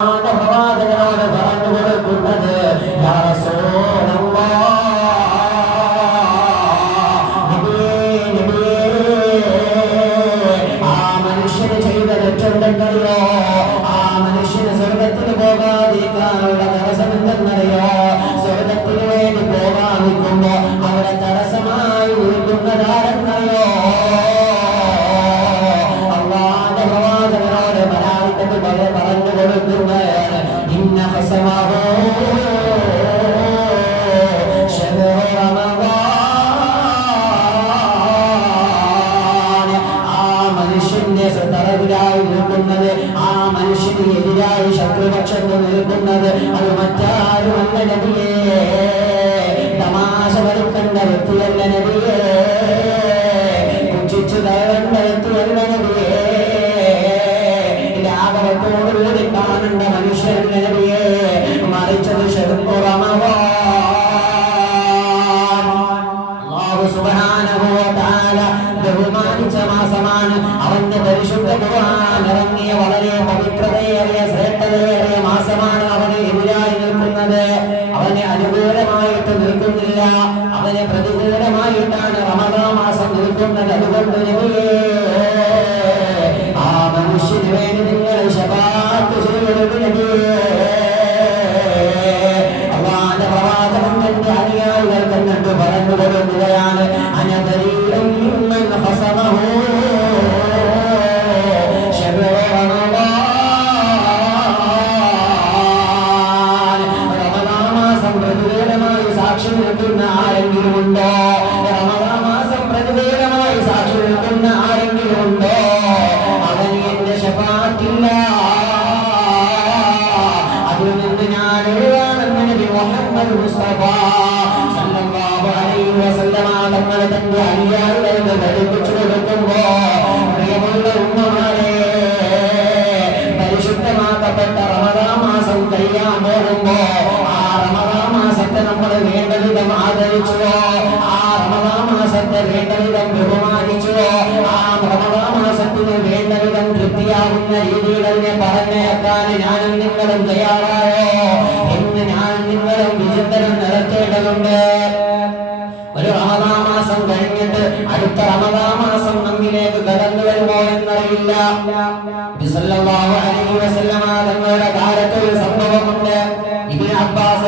പ്രവാചകനോട് പറഞ്ഞു കൊടുക്കുന്നത് യാ റസൂലല്ലാഹ്, നബിയേ, നബിയേ, ആ മനുഷ്യന് ചെയ്ത തെറ്റുണ്ടെന്നറിയോ ആ മനുഷ്യന് സ്വർഗത്തിന് പോകാതിരിക്കാനുള്ള തടസ്സം എന്തെന്നറിയോ സ്വർഗത്തിന് വേണ്ടി പോകാൻ നിൽക്കുമ്പോ അവിടെ തടസ്സമായി നിൽക്കുന്നതാരെന്നറിയോ തറവിലായി നിൽക്കുന്നത് ആ മനുഷ്യന് എതിരായി ശത്രുപക്ഷത്ത് നിൽക്കുന്നത് അത് മറ്റാരുമല്ല നബിയേ തമാശ കളിക്കേണ്ട വ്യക്തിയല്ല നബിയേ പുച്ഛിച്ചു കയറേണ്ട വ്യക്തിയല്ല നബിയേ പവിത്രതയേറിയ ശ്രേഷ്ഠതയേറിയ മാസമാണ് അവന് എതിരായി നിൽക്കുന്നത്. അവനെ അനുകൂലമായിട്ട് നിൽക്കുന്നില്ല. അവനെ പ്രതികൂലമായിട്ടാണ് റമദാൻ മാസം നിൽക്കുന്നത്. അതുകൊണ്ട് ആ മനുഷ്യന് വേണ്ടി നിങ്ങൾ ആരെങ്കിലും ഉണ്ടോ? മാസം പ്രതികൂലമായി സാക്ഷി നിൽക്കുന്ന ആരെങ്കിലും ഉണ്ടോ? അവന് എന്റെ ശപാത്തില്ല. അതിൽ നിന്ന് ഞാൻ മുഹമ്മദ് മുസ്തഫ. സല്ലല്ലാഹു അലൈഹി വസല്ലമ തങ്ങൾ തന്റെ അനുഭവിച്ചുവോ ആ റമദാ വേണ്ട വിധം ബഹുമാനിച്ചുവോ? ആ റമദാ മാസത്തിന് വേണ്ട വിധം തൃപ്തിയാകുന്ന രീതിയിൽ തന്നെ പറഞ്ഞേക്കാൻ ഞാനും നിങ്ങളും തയ്യാറായോ? എന്ന് ഞാൻ നിങ്ങളും വിചിന്തനം നടത്തേണ്ടതുണ്ട്. ഒരു റമദാ മാസം കഴിഞ്ഞിട്ട് അടുത്ത റമദാ മാസം നമ്മിലേക്ക് കടന്നു വരുമോ എന്നറിയില്ല. തങ്ങളുടെ കാലത്ത് ഒരു സംഭവമുണ്ട്. ഇബിൻ അബ്ബാസ്